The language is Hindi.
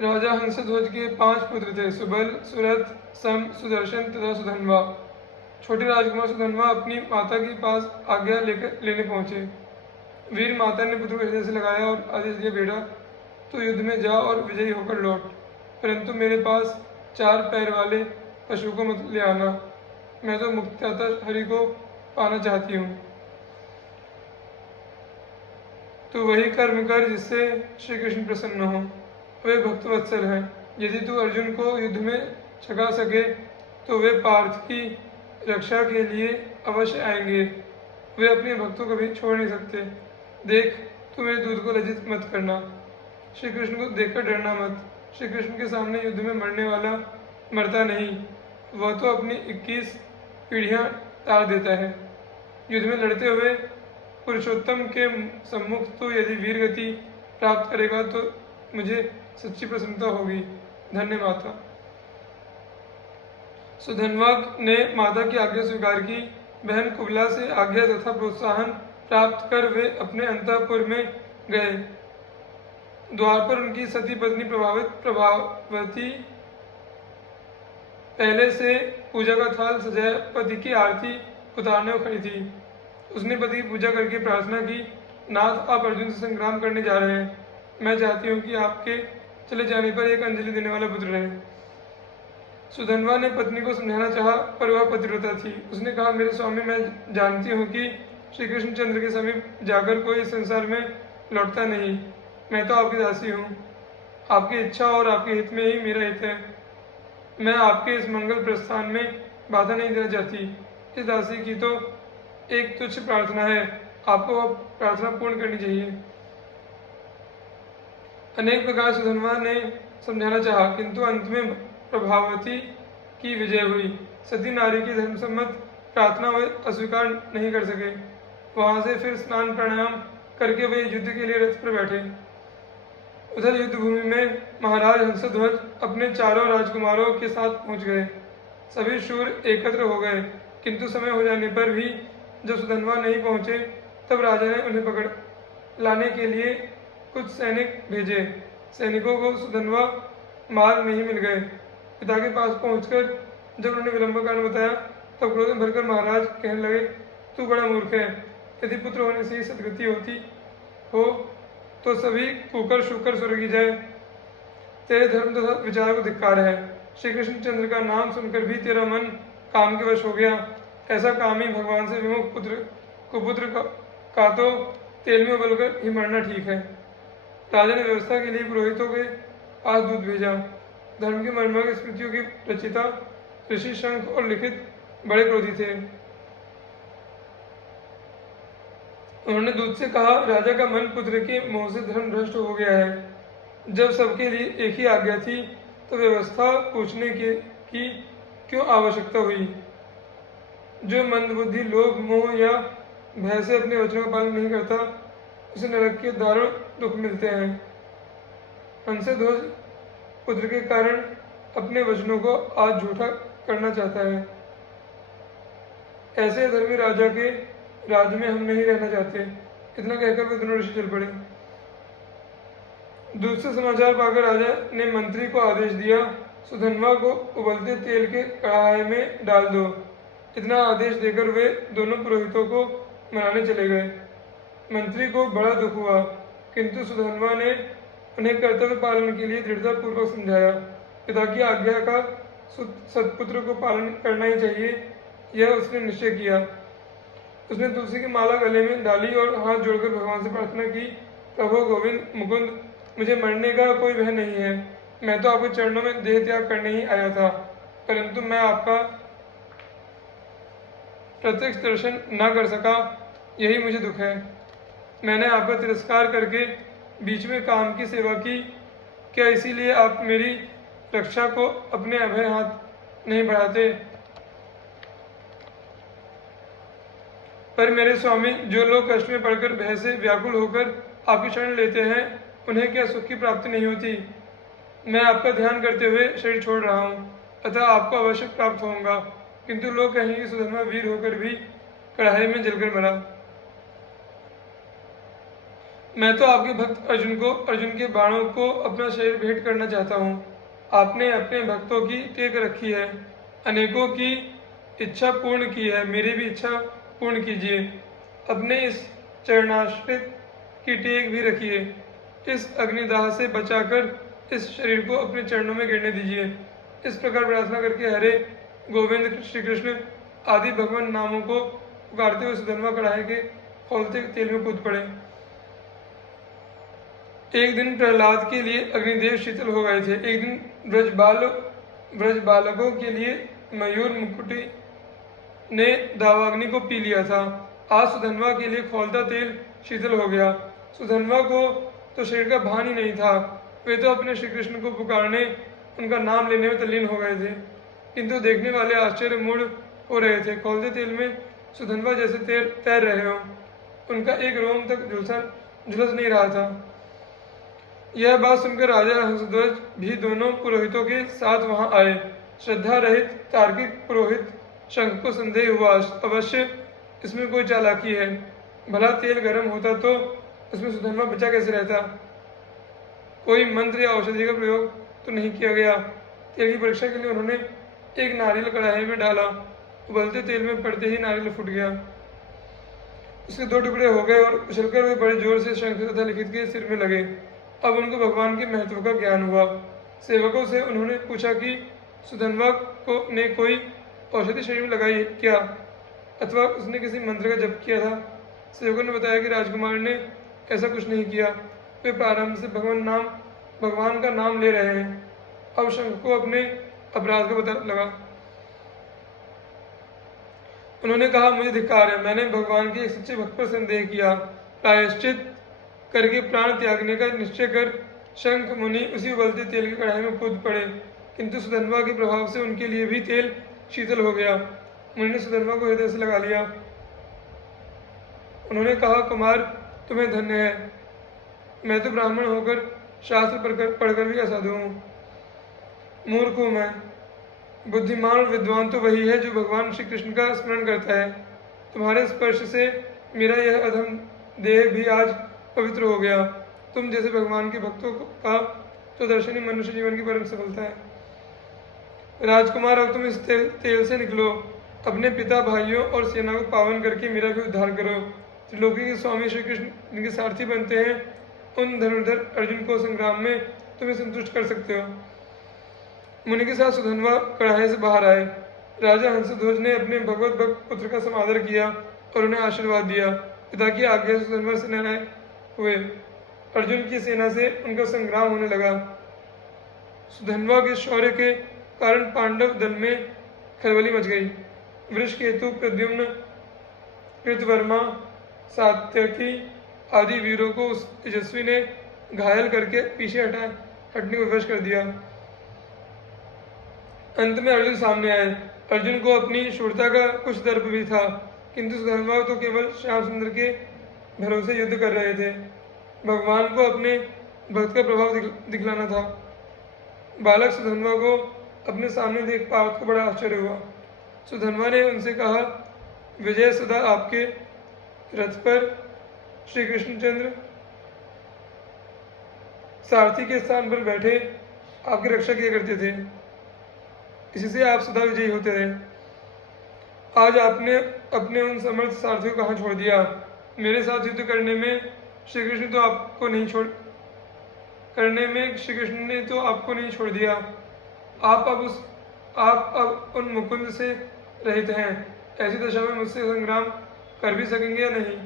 राजा हंसध्वज के 5 पुत्र थे, सुबल, सुरथ, सम, सुदर्शन तथा सुधन्वा। छोटे राजकुमार सुधन्वा अपनी माता के पास आज्ञा लेने पहुंचे। वीर माता ने पुत्र को हृदय से लगाया और आदेश दिया, बेटा तो युद्ध में जा और विजयी होकर लौट, परंतु मेरे पास 4 पैर वाले पशु को मत ले आना। मैं तो मुक्तिदाता हरि को पाना चाहती हूँ। तो वही कर्म कर जिससे श्री कृष्ण प्रसन्न हो। वे भक्तवत्सल हैं। यदि तू अर्जुन को युद्ध में छका सके तो वे पार्थ की रक्षा के लिए अवश्य आएंगे। वे अपने भक्तों को भी छोड़ नहीं सकते। देख, तू मेरे दूत को लज्जित मत करना। श्री कृष्ण को देखकर डरना मत। श्री कृष्ण के सामने युद्ध में मरने वाला मरता नहीं, वह तो अपनी 21 पीढ़ियां तार देता है। युद्ध में लड़ते हुए पुरुषोत्तम के सम्मुख तो यदि वीर गति प्राप्त करेगा तो मुझे सच्ची प्रसन्नता होगी। धन्य माता। सुधन्वा ने माता की आज्ञा स्वीकार की। बहन कुबला से आज्ञा तथा प्रोत्साहन प्राप्त कर वे अपने अंतःपुर में गए। द्वार पर उनकी सती पत्नी प्रभावती पहले से पूजा का थाल सजाए पति की आरती उतारने को खड़ी थी। उसने पति की पूजा करके प्रार्थना की, नाथ, आप अर्जुन से संग्राम करने जा रहे हैं। मैं चाहती हूँ कि आपके चले जाने पर एक अंजलि देने वाला पुत्र रहे। सुधन्वा ने पत्नी को समझाना चाहा, पर वह पतिव्रता थी। उसने कहा, मेरे स्वामी, मैं जानती हूँ कि श्री कृष्णचंद्र के समीप जाकर कोई इस संसार में लौटता नहीं। मैं तो आपकी दासी हूँ। आपकी इच्छा और आपके हित में ही मेरा हित है। मैं आपके इस मंगल प्रस्थान में बाधा नहीं देना चाहती। इस दासी की तो एक तुच्छ प्रार्थना है, आपको वह प्रार्थना पूर्ण करनी चाहिए। अनेक प्रकार सुधन्वा ने समझाना चाहा, किंतु अंत में प्रभावती की विजय हुई। सती नारी की धर्मसम्मत प्रार्थना वे अस्वीकार नहीं कर सके। वहां से फिर स्नान प्राणायाम करके वे युद्ध के लिए रथ पर बैठे। उधर युद्ध भूमि में महाराज हंसध्वज अपने 4 राजकुमारों के साथ पहुंच गए। सभी शूर एकत्र हो गए, किंतु समय हो जाने पर भी जब सुधन्वा नहीं पहुंचे तब राजा ने उन्हें पकड़ लाने के लिए कुछ सैनिक भेजे। सैनिकों को सुधन्वा मार्ग में ही मिल गए। पिता के पास पहुंचकर जब उन्होंने विलंब का कारण बताया तब क्रोध में भरकर महाराज कहने लगे, तू बड़ा मूर्ख है। यदि पुत्र होने से ही सदगति होती हो तो सभी कुकर शुकर स्वर्गी जाए। तेरे धर्म तथा विचार को धिक्कार है। श्री कृष्णचंद्र का नाम सुनकर भी तेरा मन काम के वश हो गया। ऐसा कामी भगवान से विमुख कुपुत्र का तो तेल में उबलकर ही मरना ठीक है। राजा ने व्यवस्था के लिए पुरोहितों के पास दूत भेजा। धर्म की मर्मज्ञ स्मृतियों की रचिता ऋषि शंख और लिखित बड़े क्रोधी थे। उन्होंने दूत से कहा, राजा का मन पुत्र के मोह से धर्म भ्रष्ट हो गया है। जब सबके लिए एक ही आज्ञा थी तो व्यवस्था पूछने की क्यों आवश्यकता हुई। जो मंदबुद्धि, लोभ, मोह या भय से अपने वचनों का पालन नहीं करता उसे नरक के दारुण दुख मिलते हैं। हंसध्वज पुत्र के कारण अपने वचनों को आज झूठा करना चाहता है। ऐसे धर्मी राजा के राज्य में हम नहीं रहना चाहते। इतना कहकर वे दोनों ऋषि चल पड़े। दूसरे समाचार पाकर राजा ने मंत्री को आदेश दिया, सुधन्वा को उबलते तेल के कढ़ाई में डाल दो। इतना आदेश देकर वे दोनों पुरोहितों को मनाने चले गए। मंत्री को बड़ा दुख हुआ, किंतु सुधन्वा ने उन्हें कर्तव्य पालन के लिए दृढ़ता पूर्वक समझाया। पिता की आज्ञा का सत्पुत्र को पालन करना ही चाहिए, यह उसने निश्चय किया। उसने तुलसी की माला गले में डाली और हाथ जोड़कर भगवान से प्रार्थना की, प्रभु गोविंद मुकुंद, मुझे मरने का कोई भय नहीं है। मैं तो आपके चरणों में देह त्याग करने ही आया था, परंतु मैं आपका प्रत्यक्ष दर्शन न कर सका, यही मुझे दुख है। मैंने आपका तिरस्कार करके बीच में काम की सेवा की, क्या इसीलिए आप मेरी रक्षा को अपने अभय हाथ नहीं बढ़ाते? पर मेरे स्वामी, जो लोग कष्ट में पड़कर भय से व्याकुल होकर आपकी शरण लेते हैं, उन्हें क्या सुख की प्राप्ति नहीं होती? मैं आपका ध्यान करते हुए शरीर छोड़ रहा हूँ, अतः आपको अवश्य प्राप्त होऊंगा, किंतु लोग कहेंगे सुधन्वा वीर होकर भी कढ़ाई में जलकर मरा। मैं तो आपके भक्त अर्जुन के बाणों को अपना शरीर भेंट करना चाहता हूँ। आपने अपने भक्तों की टेक रखी है, अनेकों की इच्छा पूर्ण की है, मेरी भी इच्छा पूर्ण कीजिए। अपने इस चरणाश्रित की टेक भी रखिए। इस अग्निदाह से बचाकर इस शरीर को अपने चरणों में गिरने दीजिए। इस प्रकार प्रार्थना करके हरे गोविंद श्री कृष्ण आदि भगवान नामों को पुकारते हुए सुधन्वा कढ़ाई के खौलते तेल में कूद पड़े। एक दिन प्रहलाद के लिए अग्निदेव शीतल हो गए थे। एक दिन ब्रज बालकों के लिए मयूर मुकुटी ने दावाग्नि को पी लिया था। आज सुधन्वा के लिए खौलता तेल शीतल हो गया। सुधन्वा को तो शरीर का भान ही नहीं था। वे तो अपने श्री कृष्ण को पुकारने, उनका नाम लेने में तल्लीन हो गए थे, किंतु देखने वाले आश्चर्य मूढ़ हो रहे थे। खौलते तेल में सुधन्वा जैसे तैर रहे हो, उनका एक रोम तक झुलस नहीं रहा था। यह बात सुनकर राजा हंसध्वज भी दोनों पुरोहितों के साथ वहां आए। श्रद्धा रहित तार्किक पुरोहित शंख को संदेह हुआ, अवश्य इसमें कोई चालाकी है। भला तेल गर्म होता तो उसमें सुधन्वा बचा कैसे रहता? कोई मंत्र या औषधि का प्रयोग तो नहीं किया गया। तेल की परीक्षा के लिए उन्होंने एक नारियल कढ़ाई में डाला। उबलते तेल में पड़ते ही नारियल फूट गया, उसके 2 टुकड़े हो गए और उछलकर वे बड़े जोर से शंख तथा लिखित के सिर में लगे। अब उनको भगवान के महत्व का ज्ञान हुआ। सेवकों से उन्होंने पूछा कि सुधन्वा ने कोई औषधि शरीर में लगाई क्या, अथवा उसने किसी मंत्र का जप किया था। सेवकों ने बताया कि राजकुमार ने ऐसा कुछ नहीं किया, वे प्रारंभ से भगवान का नाम ले रहे हैं। अब शंख को अपने अपराध का पता लगा। उन्होंने कहा, मुझे धिक्कार है, मैंने भगवान के एक सच्चे भक्त पर संदेह किया। प्रायश्चित करके प्राण त्यागने का निश्चय कर शंख मुनि उसी उबलते तेल की कढ़ाई में कूद पड़े, किंतु सुधन्वा के प्रभाव से उनके लिए भी तेल शीतल हो गया। मुनि ने सुधन्वा को हृदय से लगा लिया। उन्होंने कहा, कुमार तुम्हें धन्य है, मैं तो ब्राह्मण होकर शास्त्र पढ़कर भी असाधु हूँ, मूर्ख हूँ मैं। बुद्धिमान और विद्वान तो वही है जो भगवान श्री कृष्ण का स्मरण करता है। तुम्हारे स्पर्श से मेरा यह अधम देह भी आज पवित्र हो गया। तुम जैसे भगवान के भक्तों का तो दर्शन ही मनुष्य जीवन की परम सफलता है। राजकुमार, अब तुम इस तेल से निकलो, अपने पिता, भाइयों और सेना को पावन करके मेरा भी उद्धार करो। त्रिलोकी के स्वामी श्री कृष्ण जिनके सारथी बनते हैं, उन धनुर्धर अर्जुन को संग्राम में तुम्हें संतुष्ट कर सकते हो। मुनि के साथ सुधन्वा कढ़ाई से बाहर आए। राजा हंसध्वज ने अपने भगवत भक्त पुत्र का समादर किया और उन्हें आशीर्वाद दिया। पिता की आज्ञा से सुधन्वा से निर्णय हुए। अर्जुन की सेना से उनका संग्राम होने लगा। सुधन्वा के शौर्य के कारण पांडव दल में खलबली मच गई। वृषकेतु, प्रद्युम्न, कृतवर्मा, सात्यकी आदि वीरों को उस तेजस्वी ने घायल करके पीछे हटने को विवश कर दिया। अंत में अर्जुन सामने आए। अर्जुन को अपनी शूरता का कुछ दर्प भी था, किंतु सुधन्वा तो केवल श्याम सुंदर के भरोसे युद्ध कर रहे थे। भगवान को अपने भक्त का प्रभाव दिखलाना था। बालक सुधन्वा को अपने सामने देख पार्थ को बड़ा आश्चर्य हुआ। सुधन्वा ने उनसे कहा, विजय सदा आपके रथ पर श्री कृष्णचंद्र सारथी के स्थान पर बैठे आपकी रक्षा किया करते थे, इसी से आप सदा विजयी होते रहे। आज आपने अपने उन समर्थ सारथियों को कहाँ छोड़ दिया? मेरे साथ युद्ध करने में श्री कृष्ण ने तो आपको नहीं छोड़ दिया। आप अब उन मुकुंद से रहित हैं। ऐसी दशा में मुझसे संग्राम कर भी सकेंगे या नहीं?